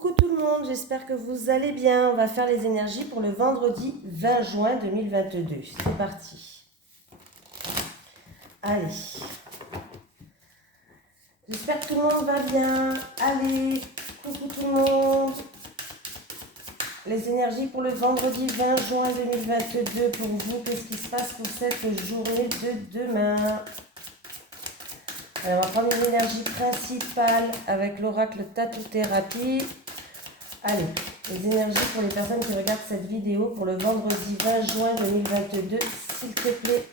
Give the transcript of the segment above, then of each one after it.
Coucou tout le monde, j'espère que vous allez bien. On va faire les énergies pour le vendredi 20 juin 2022. C'est parti. Allez. J'espère que tout le monde va bien. Allez, coucou tout le monde. Les énergies pour le vendredi 20 juin 2022 pour vous. Qu'est-ce qui se passe pour cette journée de demain? Alors, on va prendre les énergies principales avec l'oracle Tatou Thérapie. Allez, les énergies pour les personnes qui regardent cette vidéo pour le vendredi 20 juin 2022, s'il te plaît.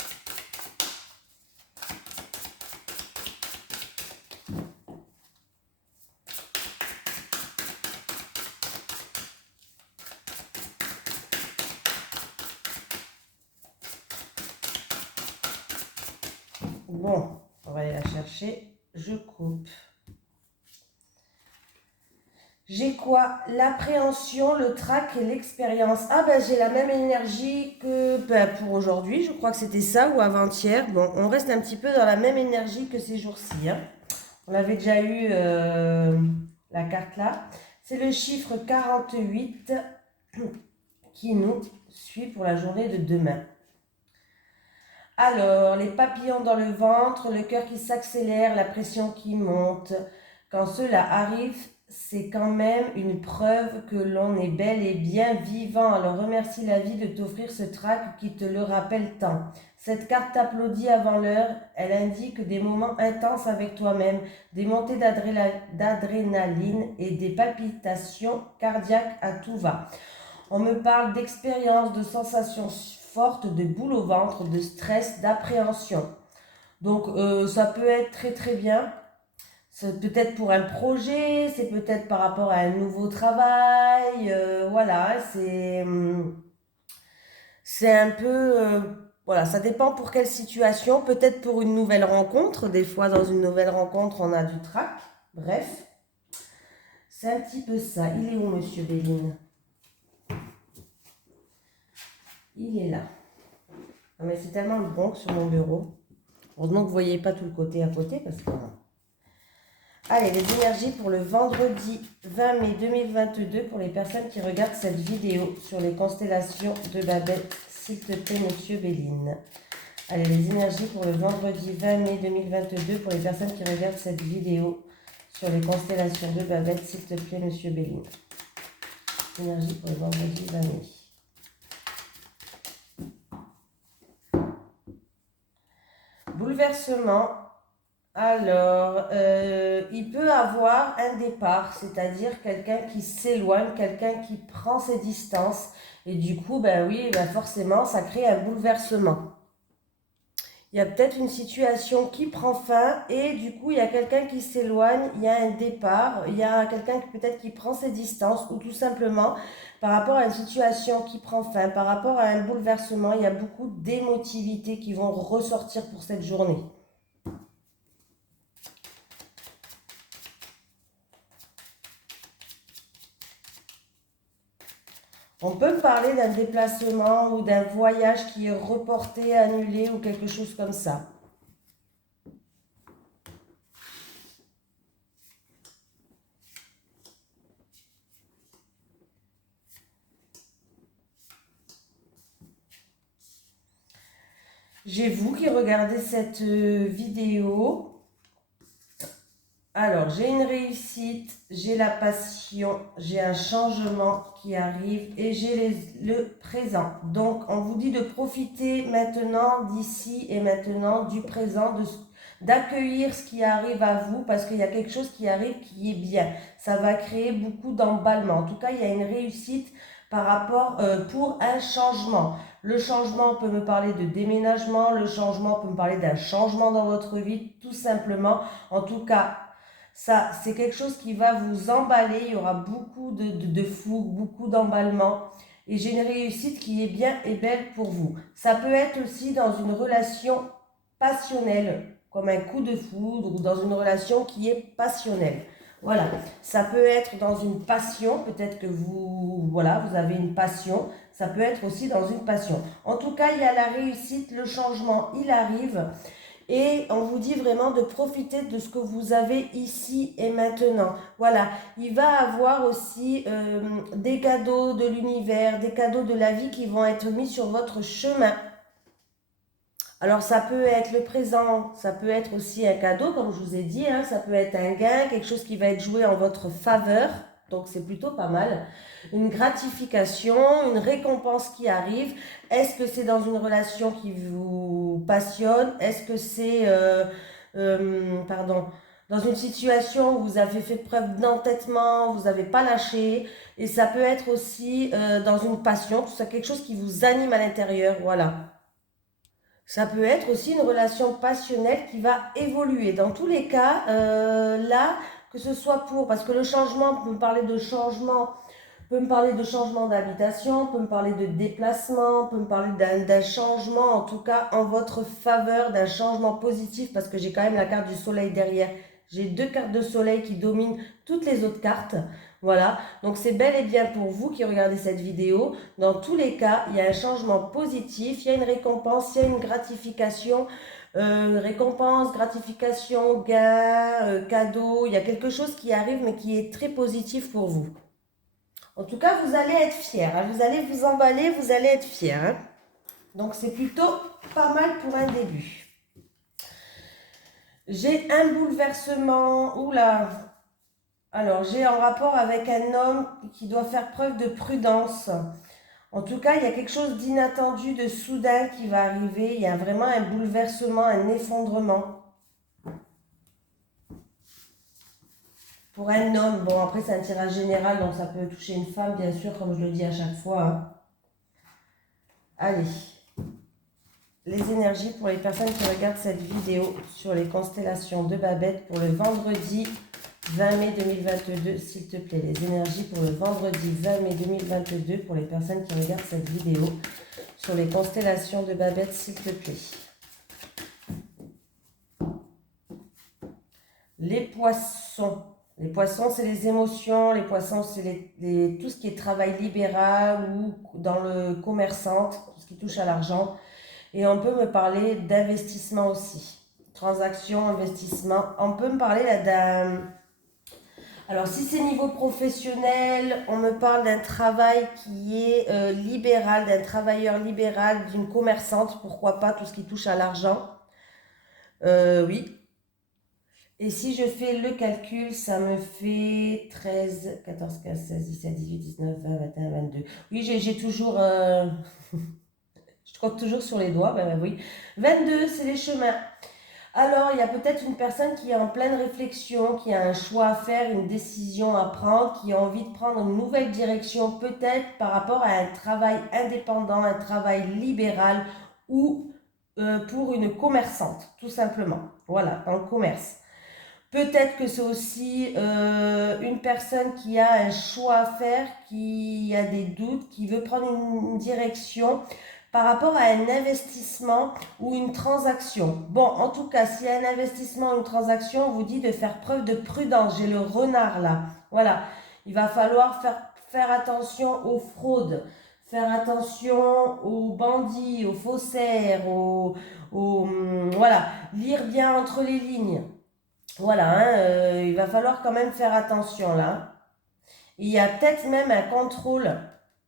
Bon, on va aller la chercher. Je coupe. J'ai quoi? L'appréhension, le trac et l'expérience. Ah ben j'ai la même énergie que pour aujourd'hui. Je crois que c'était ça ou avant-hier. Bon, on reste un petit peu dans la même énergie que ces jours-ci. Hein. On avait déjà eu la carte là. C'est le chiffre 48 qui nous suit pour la journée de demain. Alors, les papillons dans le ventre, le cœur qui s'accélère, la pression qui monte. Quand cela arrive, c'est quand même une preuve que l'on est bel et bien vivant. Alors remercie la vie de t'offrir ce trac qui te le rappelle tant. Cette carte t'applaudit avant l'heure. Elle indique des moments intenses avec toi-même, des montées d'adrénaline et des palpitations cardiaques à tout va. On me parle d'expérience, de sensations fortes, de boule au ventre, de stress, d'appréhension. Donc ça peut être très très bien. C'est peut-être pour un projet, c'est peut-être par rapport à un nouveau travail. Voilà, c'est un peu... voilà, ça dépend pour quelle situation. Peut-être pour une nouvelle rencontre. Des fois, dans une nouvelle rencontre, on a du trac. Bref, c'est un petit peu ça. Il est où, monsieur Béline? Il est là. Ah, mais c'est tellement le Bronx sur mon bureau. Heureusement que vous ne voyez pas tout le côté à côté parce que... Allez, les énergies pour le vendredi 20 mai 2022 pour les personnes qui regardent cette vidéo sur les constellations de Babel, s'il te plaît, monsieur Béline. Allez, les énergies pour le vendredi 20 mai 2022 pour les personnes qui regardent cette vidéo sur les constellations de Babel, s'il te plaît, monsieur Béline. Énergie pour le vendredi 20 mai. Bouleversement. Alors, il peut avoir un départ, c'est-à-dire quelqu'un qui s'éloigne, quelqu'un qui prend ses distances. Et du coup, ben oui, ben forcément, ça crée un bouleversement. Il y a peut-être une situation qui prend fin et du coup, il y a quelqu'un qui s'éloigne, il y a un départ, il y a quelqu'un qui peut-être qui prend ses distances ou tout simplement par rapport à une situation qui prend fin, par rapport à un bouleversement, il y a beaucoup d'émotivités qui vont ressortir pour cette journée. On peut parler d'un déplacement ou d'un voyage qui est reporté, annulé ou quelque chose comme ça. J'ai vous qui regardez cette vidéo. Alors, j'ai une réussite, j'ai la passion, j'ai un changement qui arrive et j'ai le présent. Donc, on vous dit de profiter maintenant d'ici et maintenant du présent, d'accueillir ce qui arrive à vous parce qu'il y a quelque chose qui arrive qui est bien. Ça va créer beaucoup d'emballement. En tout cas, il y a une réussite par rapport pour un changement. Le changement, on peut me parler de déménagement. Le changement, on peut me parler d'un changement dans votre vie, tout simplement. En tout cas, ça, c'est quelque chose qui va vous emballer. Il y aura beaucoup de fougue, beaucoup d'emballement. Et j'ai une réussite qui est bien et belle pour vous. Ça peut être aussi dans une relation passionnelle, comme un coup de foudre, ou dans une relation qui est passionnelle. Voilà, ça peut être dans une passion, peut-être que vous, voilà, vous avez une passion. Ça peut être aussi dans une passion. En tout cas, il y a la réussite, le changement, il arrive. Et on vous dit vraiment de profiter de ce que vous avez ici et maintenant. Voilà, il va avoir aussi des cadeaux de l'univers, des cadeaux de la vie qui vont être mis sur votre chemin. Alors ça peut être le présent, ça peut être aussi un cadeau, comme je vous ai dit, hein, ça peut être un gain, quelque chose qui va être joué en votre faveur, donc c'est plutôt pas mal. Une gratification, une récompense qui arrive. Est-ce que c'est dans une relation qui vous passionne? Est-ce que c'est, pardon, dans une situation où vous avez fait preuve d'entêtement, vous n'avez pas lâché? Et ça peut être aussi dans une passion, tout ça, quelque chose qui vous anime à l'intérieur, voilà. Ça peut être aussi une relation passionnelle qui va évoluer. Dans tous les cas, là, que ce soit pour, parce que le changement, on peut me parler de changement, on peut me parler de changement d'habitation, on peut me parler de déplacement, on peut me parler d'un changement, en tout cas en votre faveur, d'un changement positif, parce que j'ai quand même la carte du soleil derrière. J'ai deux cartes de soleil qui dominent toutes les autres cartes. Voilà, donc c'est bel et bien pour vous qui regardez cette vidéo. Dans tous les cas, il y a un changement positif, il y a une récompense, il y a une gratification, récompense, gratification, gain, cadeau. Il y a quelque chose qui arrive mais qui est très positif pour vous. En tout cas, vous allez être fiers, hein. Vous allez vous emballer, vous allez être fiers, hein. Donc c'est plutôt pas mal pour un début. J'ai un bouleversement. Oula. Alors, j'ai en rapport avec un homme qui doit faire preuve de prudence. En tout cas, il y a quelque chose d'inattendu, de soudain qui va arriver. Il y a vraiment un bouleversement, un effondrement. Pour un homme, bon après c'est un tirage général, donc ça peut toucher une femme, bien sûr, comme je le dis à chaque fois, hein. Allez, les énergies pour les personnes qui regardent cette vidéo sur les constellations de Babette pour le vendredi 20 mai 2022, s'il te plaît. Les énergies pour le vendredi 20 mai 2022 pour les personnes qui regardent cette vidéo sur les constellations de Babette, s'il te plaît. Les poissons. Les poissons, c'est les émotions. Les poissons, c'est tout ce qui est travail libéral ou dans le commerçant, tout ce qui touche à l'argent. Et on peut me parler d'investissement aussi. Transaction, investissement. On peut me parler là d'un... Alors, si c'est niveau professionnel, on me parle d'un travail qui est libéral, d'un travailleur libéral, d'une commerçante, pourquoi pas, tout ce qui touche à l'argent. Oui. Et si je fais le calcul, ça me fait 13, 14, 15, 16, 17, 18, 19, 20, 21, 22. Oui, j'ai toujours... je compte toujours sur les doigts, ben oui. 22, c'est les chemins. Alors, il y a peut-être une personne qui est en pleine réflexion, qui a un choix à faire, une décision à prendre, qui a envie de prendre une nouvelle direction, peut-être par rapport à un travail indépendant, un travail libéral ou pour une commerçante, tout simplement. Voilà, dans le commerce. Peut-être que c'est aussi une personne qui a un choix à faire, qui a des doutes, qui veut prendre une direction par rapport à un investissement ou une transaction. Bon, en tout cas, s'il y a un investissement ou une transaction, on vous dit de faire preuve de prudence. J'ai le renard là. Voilà, il va falloir faire attention aux fraudes, faire attention aux bandits, aux faussaires, voilà, lire bien entre les lignes. Voilà, hein, il va falloir quand même faire attention là. Il y a peut-être même un contrôle.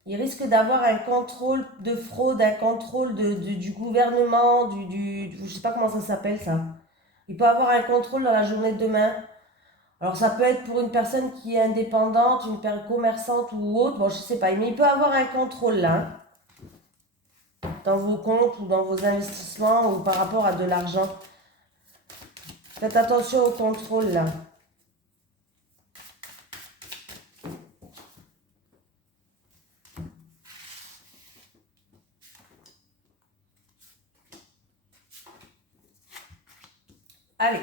Il risque d'avoir un contrôle de fraude, un contrôle du gouvernement, je ne sais pas comment ça s'appelle ça. Il peut avoir un contrôle dans la journée de demain. Alors ça peut être pour une personne qui est indépendante, une personne commerçante ou autre, bon je ne sais pas, mais il peut avoir un contrôle là, hein, dans vos comptes ou dans vos investissements ou par rapport à de l'argent. Faites attention au contrôle là. Allez.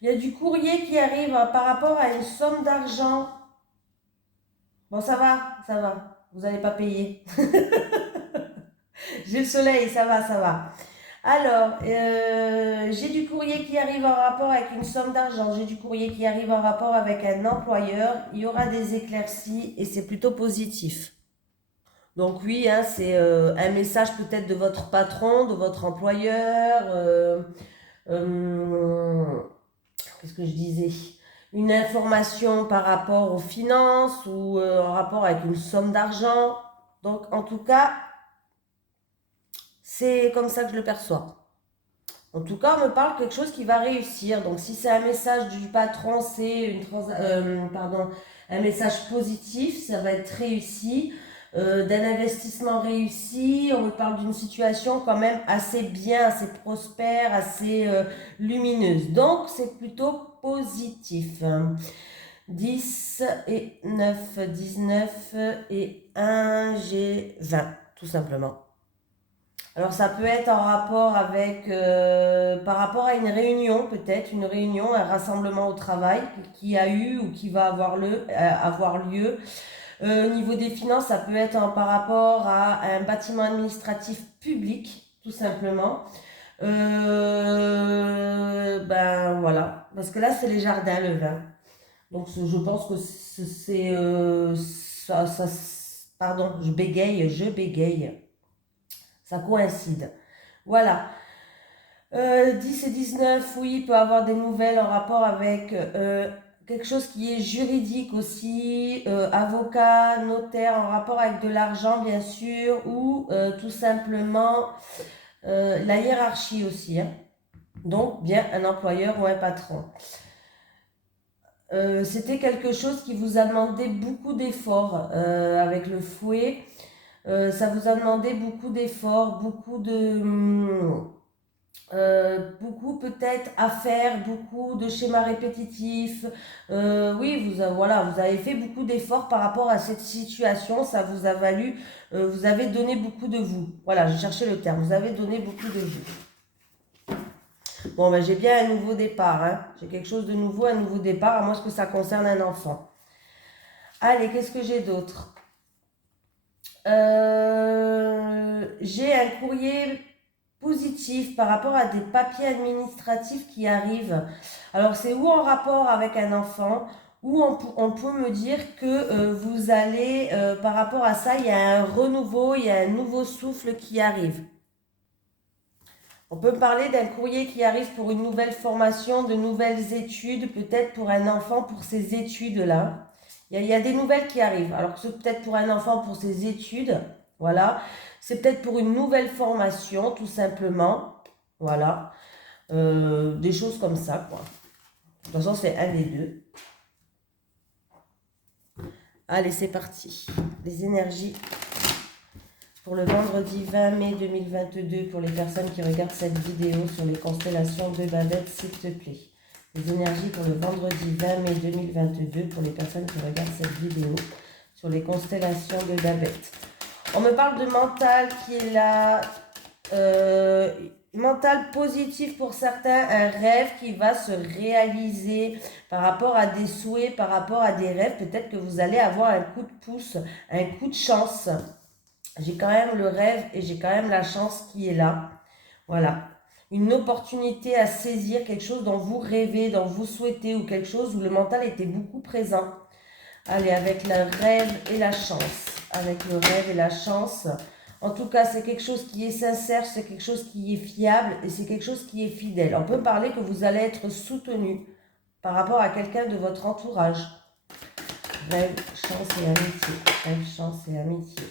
Il y a du courrier qui arrive par rapport à une somme d'argent. Bon, ça va, ça va. Vous n'allez pas payer. J'ai le soleil, ça va, ça va. Alors, j'ai du courrier qui arrive en rapport avec une somme d'argent. J'ai du courrier qui arrive en rapport avec un employeur. Il y aura des éclaircies et c'est plutôt positif. Donc oui, hein, c'est un message peut-être de votre patron, de votre employeur. Qu'est-ce que je disais? Une information par rapport aux finances ou en rapport avec une somme d'argent. Donc en tout cas, c'est comme ça que je le perçois. En tout cas, on me parle de quelque chose qui va réussir. Donc si c'est un message du patron, c'est un message positif, ça va être réussi. D'un investissement réussi, on me parle d'une situation quand même assez bien, assez prospère, assez lumineuse. Donc c'est plutôt positif. 10 et 9, 19 et 1, j'ai 20, tout simplement. Alors ça peut être en rapport avec, par rapport à une réunion peut-être, une réunion, un rassemblement au travail qui a eu ou qui va avoir lieu. Au niveau des finances, ça peut être par rapport à un bâtiment administratif public, tout simplement. Ben voilà, parce que là c'est les jardins, le vin. Donc je pense que c'est pardon, je bégaye, ça coïncide. Voilà. 10 et 19, oui, peut avoir des nouvelles en rapport avec quelque chose qui est juridique aussi, avocat, notaire, en rapport avec de l'argent bien sûr, ou tout simplement la hiérarchie aussi, hein. Donc bien un employeur ou un patron. C'était quelque chose qui vous a demandé beaucoup d'efforts avec le fouet. Ça vous a demandé beaucoup d'efforts, beaucoup peut-être à faire, beaucoup de schémas répétitifs. Oui, voilà, vous avez fait beaucoup d'efforts par rapport à cette situation. Ça vous a valu, vous avez donné beaucoup de vous. Voilà, je cherchais le terme. Vous avez donné beaucoup de vous. Bon, ben, j'ai bien un nouveau départ, hein. J'ai quelque chose de nouveau, un nouveau départ, à moins que ça concerne un enfant. Allez, qu'est-ce que j'ai d'autre? J'ai un courrier positif par rapport à des papiers administratifs qui arrivent. Alors, c'est ou en rapport avec un enfant, ou on peut me dire que vous allez, par rapport à ça, il y a un renouveau, il y a un nouveau souffle qui arrive. On peut me parler d'un courrier qui arrive pour une nouvelle formation, de nouvelles études, peut-être pour un enfant pour ses études-là. Il y a des nouvelles qui arrivent. Alors que c'est peut-être pour un enfant pour ses études, voilà. C'est peut-être pour une nouvelle formation, tout simplement. Voilà. Des choses comme ça, quoi. De toute façon, c'est un des deux. Allez, c'est parti. Les énergies pour le vendredi 20 mai 2022, pour les personnes qui regardent cette vidéo sur les constellations de Babette, s'il te plaît. Les énergies pour le vendredi 20 mai 2022, pour les personnes qui regardent cette vidéo sur les constellations de Babette. On me parle de mental qui est là, mental positif pour certains, un rêve qui va se réaliser par rapport à des souhaits, par rapport à des rêves. Peut-être que vous allez avoir un coup de pouce, un coup de chance. J'ai quand même le rêve et j'ai quand même la chance qui est là. Voilà. Une opportunité à saisir, quelque chose dont vous rêvez, dont vous souhaitez, ou quelque chose où le mental était beaucoup présent. Allez, avec le rêve et la chance. Avec le rêve et la chance. En tout cas, c'est quelque chose qui est sincère, c'est quelque chose qui est fiable et c'est quelque chose qui est fidèle. On peut parler que vous allez être soutenu par rapport à quelqu'un de votre entourage. Rêve, chance et amitié. Rêve, chance et amitié.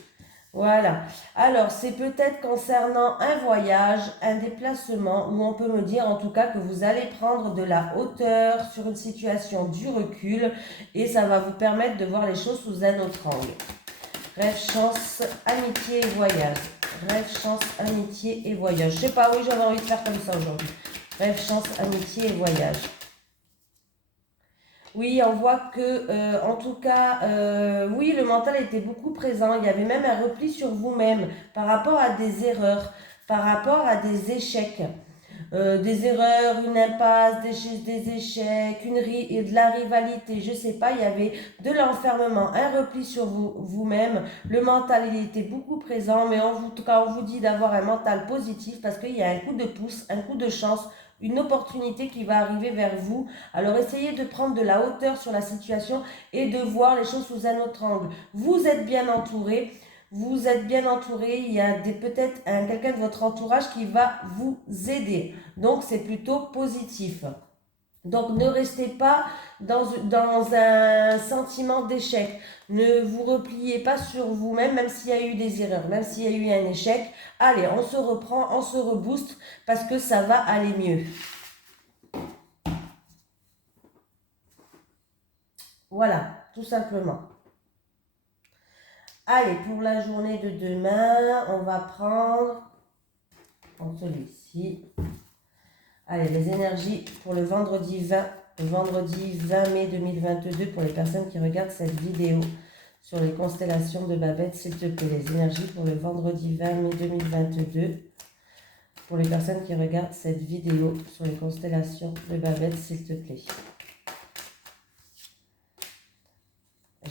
Voilà. Alors, c'est peut-être concernant un voyage, un déplacement, où on peut me dire en tout cas que vous allez prendre de la hauteur sur une situation, du recul, et ça va vous permettre de voir les choses sous un autre angle. Rêve, chance, amitié et voyage. Rêve, chance, amitié et voyage. Je sais pas, oui, j'avais envie de faire comme ça aujourd'hui. Rêve, chance, amitié et voyage. Oui, on voit que, en tout cas, oui, le mental était beaucoup présent. Il y avait même un repli sur vous-même par rapport à des erreurs, par rapport à des échecs. Des erreurs, une impasse, des échecs, et de la rivalité, je sais pas, il y avait de l'enfermement, un repli sur vous-même. Le mental, il était beaucoup présent, mais en tout cas, on vous dit d'avoir un mental positif parce qu'il y a un coup de pouce, un coup de chance, une opportunité qui va arriver vers vous. Alors essayez de prendre de la hauteur sur la situation et de voir les choses sous un autre angle. Vous êtes bien entouré. vous êtes bien entouré, il y a peut-être quelqu'un de votre entourage qui va vous aider. Donc, c'est plutôt positif. Donc, ne restez pas dans un sentiment d'échec. Ne vous repliez pas sur vous-même, même s'il y a eu des erreurs, même s'il y a eu un échec. Allez, on se reprend, on se rebooste parce que ça va aller mieux. Voilà, tout simplement. Allez, pour la journée de demain, on va prendre celui-ci. Allez, les énergies pour le vendredi 20 mai 2022, pour les personnes qui regardent cette vidéo sur les constellations de Babette, s'il te plaît. Les énergies pour le vendredi 20 mai 2022, pour les personnes qui regardent cette vidéo sur les constellations de Babette, s'il te plaît.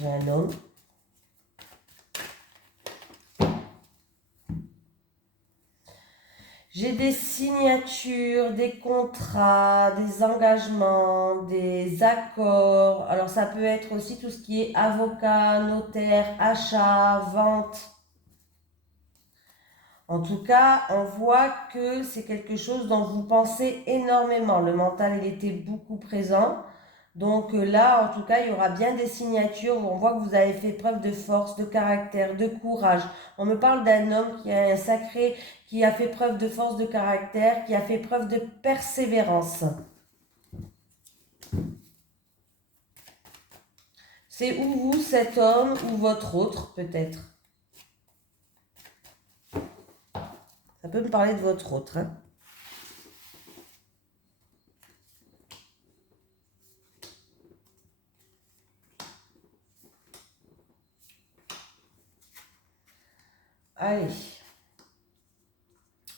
J'ai un homme. J'ai des signatures, des contrats, des engagements, des accords. Alors ça peut être aussi tout ce qui est avocat, notaire, achat, vente. En tout cas, on voit que c'est quelque chose dont vous pensez énormément. Le mental, il était beaucoup présent. Donc là, en tout cas, il y aura bien des signatures où on voit que vous avez fait preuve de force, de caractère, de courage. On me parle d'un homme qui a un sacré, qui a fait preuve de force, de caractère, qui a fait preuve de persévérance. C'est ou vous, cet homme, ou votre autre, peut-être. Ça peut me parler de votre autre, hein. Allez.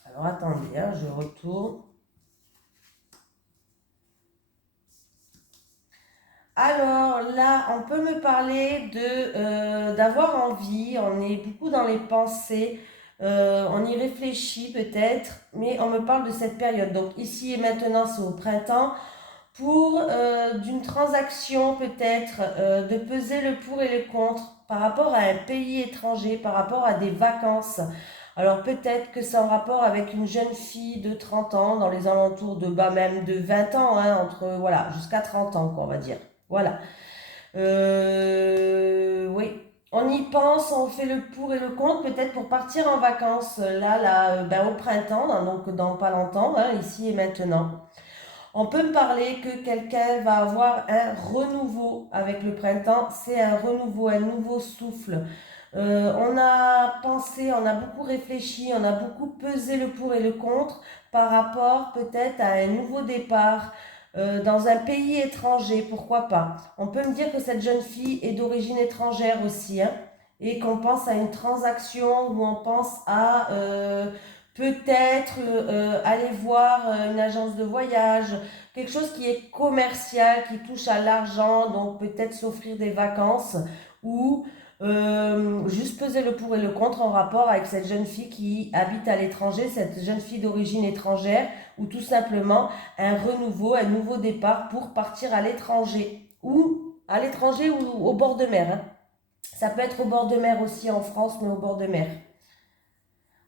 Alors attendez, hein, je retourne. Alors là, on peut me parler d'avoir envie, on est beaucoup dans les pensées, on y réfléchit peut-être, mais on me parle de cette période. Donc ici et maintenant, c'est au printemps, pour d'une transaction peut-être, de peser le pour et le contre par rapport à un pays étranger, par rapport à des vacances. Alors peut-être que c'est en rapport avec une jeune fille de 30 ans, dans les alentours de même de 20 ans, hein, voilà, jusqu'à 30 ans, quoi, on va dire. Voilà. Oui, on y pense, on fait le pour et le contre, peut-être pour partir en vacances, au printemps, donc dans pas longtemps, hein, ici et maintenant. On peut me parler que quelqu'un va avoir un renouveau avec le printemps, c'est un renouveau, un nouveau souffle. On a pensé, on a beaucoup réfléchi, on a beaucoup pesé le pour et le contre par rapport peut-être à un nouveau départ dans un pays étranger, pourquoi pas. On peut me dire que cette jeune fille est d'origine étrangère aussi, hein, et qu'on pense à une transaction où on pense à peut-être aller voir une agence de voyage, quelque chose qui est commercial, qui touche à l'argent, donc peut-être s'offrir des vacances ou juste peser le pour et le contre en rapport avec cette jeune fille qui habite à l'étranger, cette jeune fille d'origine étrangère, ou tout simplement un renouveau, un nouveau départ pour partir à l'étranger, ou au bord de mer, hein. Ça peut être au bord de mer aussi en France, mais au bord de mer.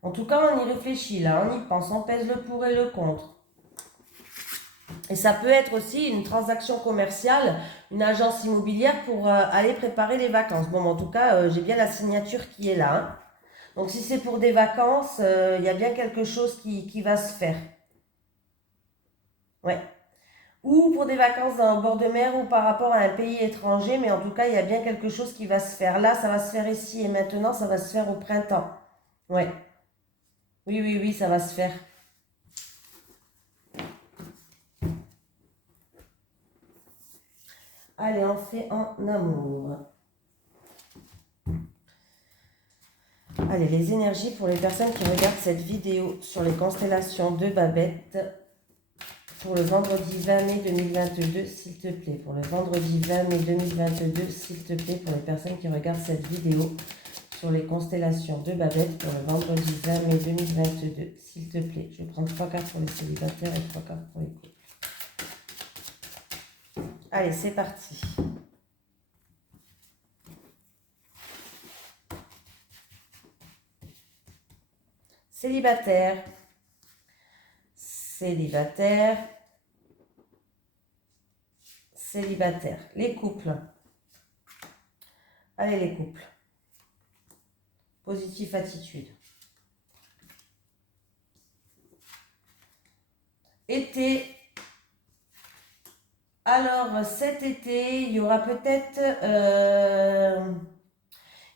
En tout cas, on y réfléchit là, on y pense, on pèse le pour et le contre. Et ça peut être aussi une transaction commerciale, une agence immobilière pour aller préparer les vacances. Bon, en tout cas, j'ai bien la signature qui est là, hein. Donc, si c'est pour des vacances, il y a bien quelque chose qui va se faire. Ouais. Ou pour des vacances au bord de mer ou par rapport à un pays étranger, mais en tout cas, il y a bien quelque chose qui va se faire. Là, ça va se faire ici et maintenant, ça va se faire au printemps. Ouais. Oui, oui, oui, ça va se faire. Allez, on fait en amour. Allez, les énergies pour les personnes qui regardent cette vidéo sur les constellations de Babette pour le vendredi 20 mai 2022, s'il te plaît. Pour le vendredi 20 mai 2022, s'il te plaît, pour les personnes qui regardent cette vidéo sur les constellations de Babette pour le vendredi 20 mai 2022, s'il te plaît. Je vais prendre 3 cartes pour les célibataires et 3 cartes pour les couples. Allez, c'est parti. célibataire, célibataire, célibataire. Les couples. Allez les couples. Positive attitude. Été. Alors cet été, il y aura peut-être...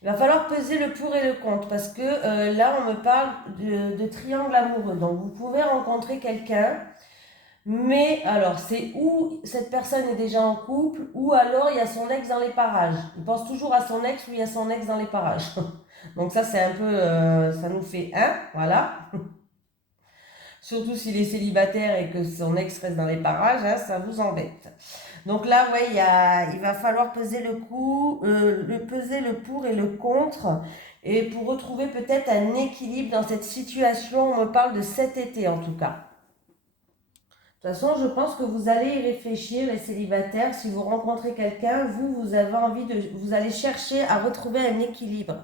il va falloir peser le pour et le contre parce que là, on me parle de triangle amoureux. Donc, vous pouvez rencontrer quelqu'un, mais alors, c'est où cette personne est déjà en couple ou alors il y a son ex dans les parages. Il pense toujours à son ex ou il y a son ex dans les parages. Donc, ça, c'est un peu... ça nous fait un, voilà. Surtout s'il est célibataire et que son ex reste dans les parages, hein, ça vous embête. Donc là, ouais, il va falloir peser peser le pour et le contre. Et pour retrouver peut-être un équilibre dans cette situation, on me parle de cet été en tout cas. De toute façon, je pense que vous allez y réfléchir, les célibataires. Si vous rencontrez quelqu'un, vous avez envie vous allez chercher à retrouver un équilibre.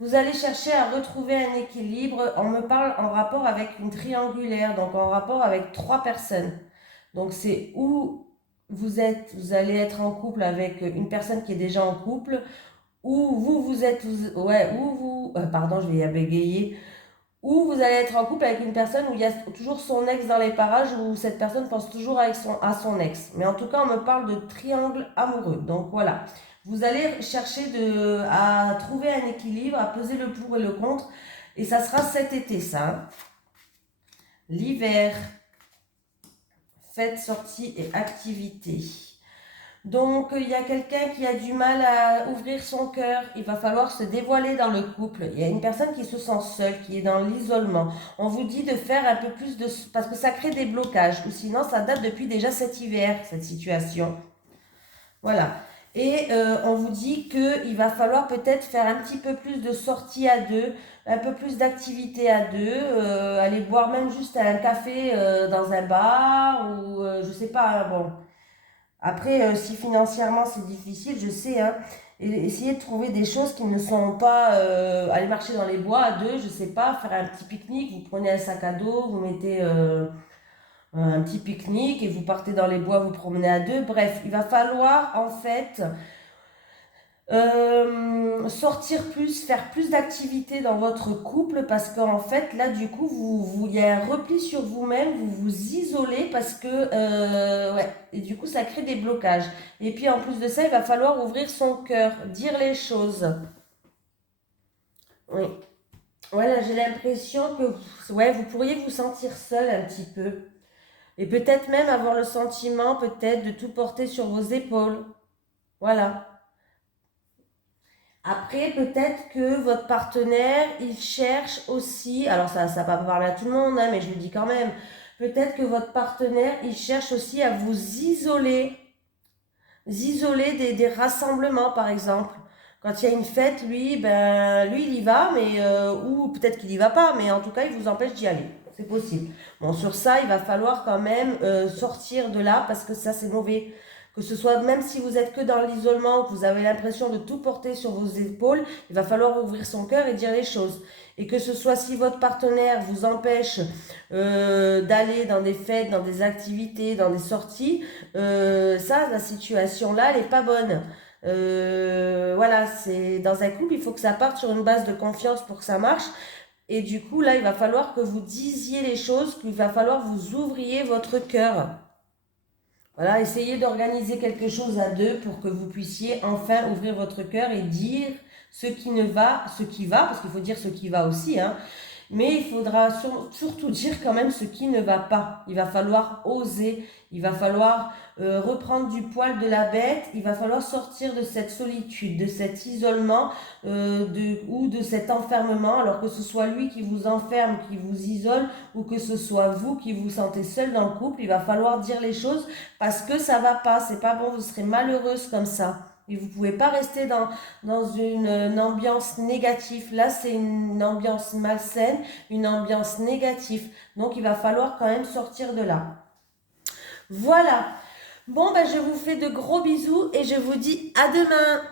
Vous allez chercher à retrouver un équilibre. On me parle en rapport avec une triangulaire, donc en rapport avec 3 personnes. Donc c'est où vous allez être en couple avec une personne qui est déjà en couple, ou pardon, je vais y bégayer, ou vous allez être en couple avec une personne où il y a toujours son ex dans les parages, où cette personne pense toujours à son ex. Mais en tout cas, on me parle de triangle amoureux. Donc voilà. Vous allez chercher à trouver un équilibre, à peser le pour et le contre. Et ça sera cet été, ça. Hein. L'hiver. Fêtes, sorties et activités. Donc, il y a quelqu'un qui a du mal à ouvrir son cœur. Il va falloir se dévoiler dans le couple. Il y a une personne qui se sent seule, qui est dans l'isolement. On vous dit de faire un peu plus de... Parce que ça crée des blocages. Ou sinon, ça date depuis déjà cet hiver, cette situation. Voilà. Et on vous dit qu'il va falloir peut-être faire un petit peu plus de sorties à deux, un peu plus d'activités à deux, aller boire même juste un café dans un bar ou je sais pas, hein, bon. Après, si financièrement c'est difficile, je sais, hein, essayez de trouver des choses qui ne sont pas aller marcher dans les bois à deux, je sais pas, faire un petit pique-nique, vous prenez un sac à dos, vous mettez... un petit pique-nique et vous partez dans les bois, vous promenez à deux. Bref, il va falloir en fait sortir plus, faire plus d'activités dans votre couple parce qu'en fait là du coup il y a un repli sur vous-même, vous vous isolez parce que ouais, et du coup ça crée des blocages. Et puis en plus de ça, il va falloir ouvrir son cœur, dire les choses. Oui. Voilà, j'ai l'impression que ouais, vous pourriez vous sentir seul un petit peu. Et peut-être même avoir le sentiment, peut-être, de tout porter sur vos épaules. Voilà. Après, peut-être que votre partenaire, il cherche aussi, alors ça va pas parler à tout le monde, hein, mais je le dis quand même, peut-être que votre partenaire, il cherche aussi à vous isoler des rassemblements, par exemple. Quand il y a une fête, lui, il y va, mais ou peut-être qu'il y va pas, mais en tout cas, il vous empêche d'y aller. C'est possible. Bon, sur ça, il va falloir quand même sortir de là parce que ça, c'est mauvais. Que ce soit, même si vous êtes que dans l'isolement, que vous avez l'impression de tout porter sur vos épaules, il va falloir ouvrir son cœur et dire les choses. Et que ce soit si votre partenaire vous empêche d'aller dans des fêtes, dans des activités, dans des sorties, la situation là, elle n'est pas bonne. Voilà, c'est dans un couple, il faut que ça parte sur une base de confiance pour que ça marche. Et du coup, là, il va falloir que vous disiez les choses, qu'il va falloir vous ouvriez votre cœur. Voilà, essayez d'organiser quelque chose à deux pour que vous puissiez enfin ouvrir votre cœur et dire ce qui va, parce qu'il faut dire ce qui va aussi, hein. Mais il faudra surtout dire quand même ce qui ne va pas. Il va falloir oser, il va falloir reprendre du poil de la bête, il va falloir sortir de cette solitude, de cet isolement ou de cet enfermement, alors que ce soit lui qui vous enferme, qui vous isole, ou que ce soit vous qui vous sentez seul dans le couple. Il va falloir dire les choses parce que ça va pas, c'est pas bon, vous serez malheureuse comme ça. Et vous ne pouvez pas rester dans une ambiance négative. Là, c'est une ambiance malsaine, une ambiance négative. Donc, il va falloir quand même sortir de là. Voilà. Bon, je vous fais de gros bisous et je vous dis à demain.